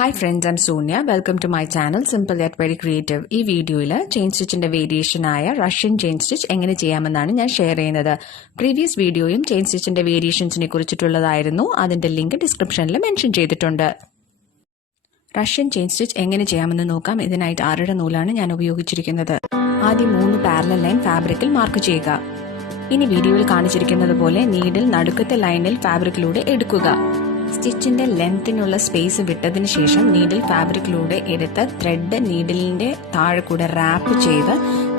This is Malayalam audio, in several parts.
Hi friends, I'm Sonia. Welcome to my channel Simple Yet Very Creative. ഈ വീഡിയോയിൽ ചെയിൻ സ്റ്റിച്ചിന്റെ വേരിയേഷൻ ആയ റഷ്യൻ ചെയിൻ സ്റ്റിച്ച് എങ്ങനെ ചെയ്യാമെന്നാണ് ഞാൻ ഷെയർ ചെയ്യുന്നത്. പ്രീവിയസ് വീഡിയോയും ചെയിൻ സ്റ്റിച്ചിന്റെ വേരിയേഷൻസിനെ കുറിച്ചിട്ടുള്ളതായിരുന്നു. അതിന്റെ ലിങ്ക് ഡിസ്ക്രിപ്ഷനിൽ മെൻഷൻ ചെയ്തിട്ടുണ്ട്. റഷ്യൻ ചെയിൻ സ്റ്റിച്ച് എങ്ങനെ ചെയ്യാമെന്ന് നോക്കാം. ഇതിനായിട്ട് 6 നൂലാണ് ഞാൻ ഉപയോഗിച്ചിരിക്കുന്നത്. ആദ്യം 3 പാരലൽ ലൈൻ ഫാബ്രിക്കിൽ മാർക്ക് ചെയ്യുക. ഇനി വീഡിയോയിൽ കാണിച്ചിരിക്കുന്നത് പോലെ നീഡിൽ നടുക്കത്തെ ലൈനിൽ ഫാബ്രിക്കിലൂടെ എടുക്കുക. സ്റ്റിച്ചിന്റെ ലെങ്തിനുള്ള സ്പേസ് വിട്ടതിന് ശേഷം നീഡിൽ ഫാബ്രിക്കിലൂടെ എടുത്ത ത്രെഡ് നീഡിലിന്റെ താഴെ കൂടെ റാപ്പ് ചെയ്ത്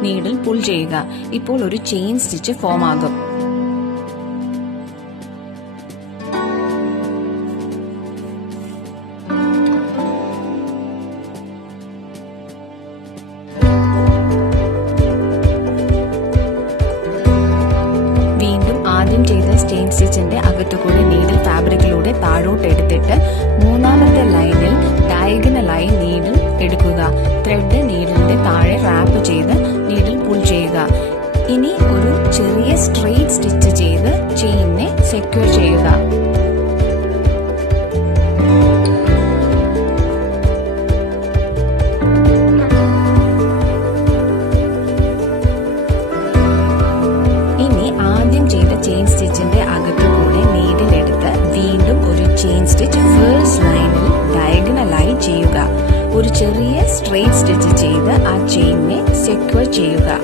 നീഡിൽ പുൾ ചെയ്യുക. ഇപ്പോൾ ഒരു ചെയിൻ സ്റ്റിച്ച് ഫോം ആകും. ആദ്യം ചെയ്ത ചെയിൻ സ്റ്റിച്ചിന്റെ അകത്തുകൂടെ നീഡിൽ ഫാബ്രിക്കിലൂടെ താഴോട്ട് എടുത്തിട്ട് മൂന്നാമത്തെ ലൈനിൽ ഡയഗണലായി നീഡിൽ എടുക്കുക. ത്രെഡ് നീഡിലിന്റെ താഴെ റാപ്പ് ചെയ്ത് നീഡിൽ പുൾ ചെയ്യുക. ഇനി ഒരു ചെറിയ സ്ട്രെയിറ്റ് സ്റ്റിച്ച് ചെയ്ത് ചെയിനെ സെക്യൂർ ചെയ്യുക. ചെയിൻ സ്റ്റിച്ചിന്റെ അകത്തുകൂടെ നീഡിലെടുത്ത് വീണ്ടും ഒരു ചെയിൻ സ്റ്റിച്ച് ഫസ്റ്റ് ലൈനിൽ ഡയഗണലായി ചെയ്യുക. ഒരു ചെറിയ സ്ട്രെയിറ്റ് സ്റ്റിച്ച് ചെയ്ത് ആ ചെയിനെ സെക്യൂർ ചെയ്യുക.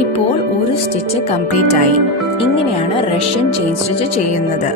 ഇപ്പോൾ ഒരു സ്റ്റിച്ച് കംപ്ലീറ്റ് ആയി. ഇങ്ങനെയാണ് റഷ്യൻ ചെയിൻ സ്റ്റിച്ച് ചെയ്യുന്നത്.